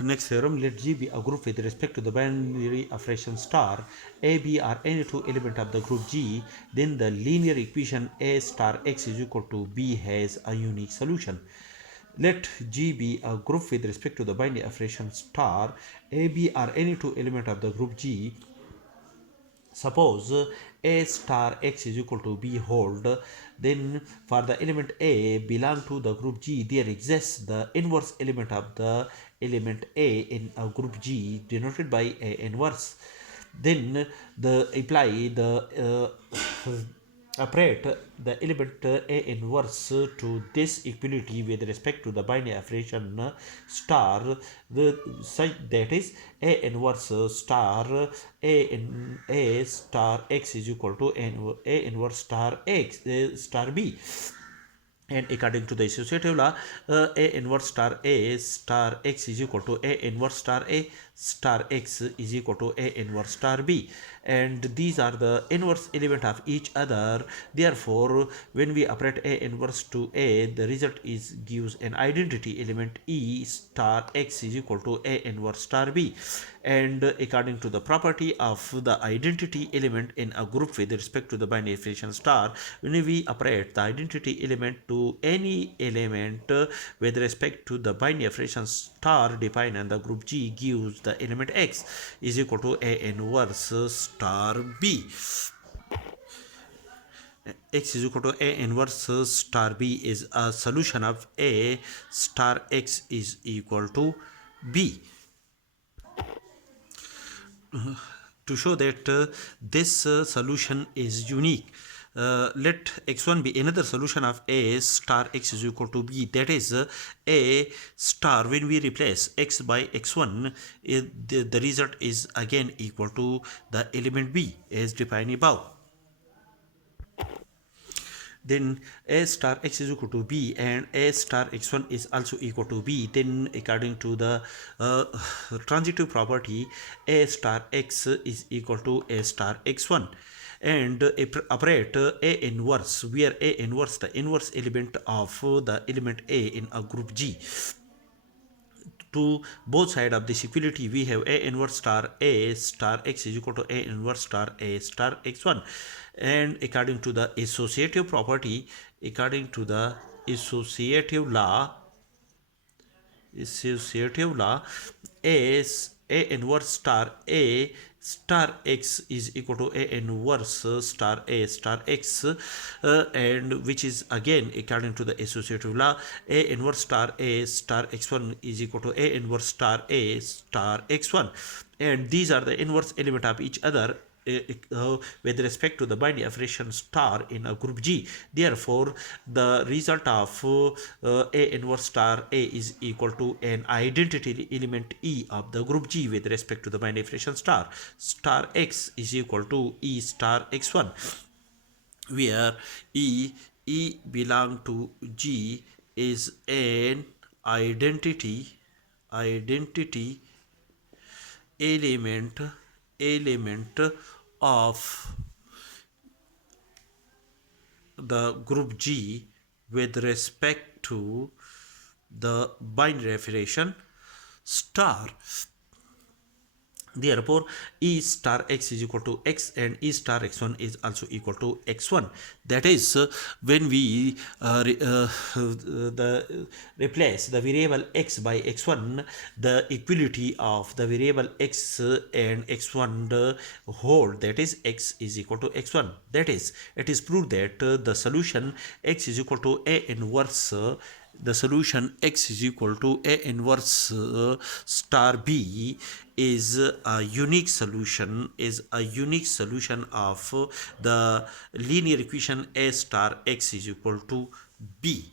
Next theorem, let G be a group with respect to the binary operation star. A, B are any two elements of the group G, then the linear equation A star x is equal to B has a unique solution. Let G be a group with respect to the binary operation star. A, B are any two elements of the group G. Suppose A star x is equal to B hold, then for the element A belong to the group G, there exists the inverse element of the element A in a group G denoted by A inverse. Then the apply the operate the element A inverse to this equality with respect to the binary operation star, the such that is A inverse star A star x is equal to A inverse star x star B. And according to the associative law, A inverse star A star x is equal to A inverse star A star x is equal to A inverse star B, and these are the inverse element of each other. Therefore, when we operate A inverse to A, the result is gives an identity element E star x is equal to A inverse star B. And according to the property of the identity element in a group with respect to the binary operation star, when we operate the identity element to any element with respect to the binary operation star defined in the group G gives the element x is equal to A inverse star B. X is equal to A inverse star B is a solution of A star x is equal to B. To show that this solution is unique, let x1 be another solution of A star x is equal to B, that is A star, when we replace x by x1, the result is again equal to the element B as defined above. Then A star x is equal to B and A star x1 is also equal to B. Then according to the transitive property, A star x is equal to A star x1, and operate A inverse, where A inverse the inverse element of the element A in a group G. To both sides of this equality, we have A inverse star A star x is equal to A inverse star A star x1. And according to the associative property, according to the associative law, A inverse star A star x is equal to A inverse star A star x, and which is again according to the associative law, A inverse star A star x1 is equal to A inverse star A star x1, and these are the inverse element of each other with respect to the binary operation star in a group G. Therefore, the result of A inverse star A is equal to an identity element E of the group G with respect to the binary operation star. Star x is equal to E star x1, where E belong to G is an identity element of the group G with respect to the binary operation star. Therefore, E star x is equal to x and E star x1 is also equal to x1. That is, when we replace the variable x by x1, the equality of the variable x and x1 hold, that is x is equal to x1. That is, it is proved that the solution x is equal to A inverse the solution x is equal to A inverse star B is a unique solution of the linear equation A star x is equal to B.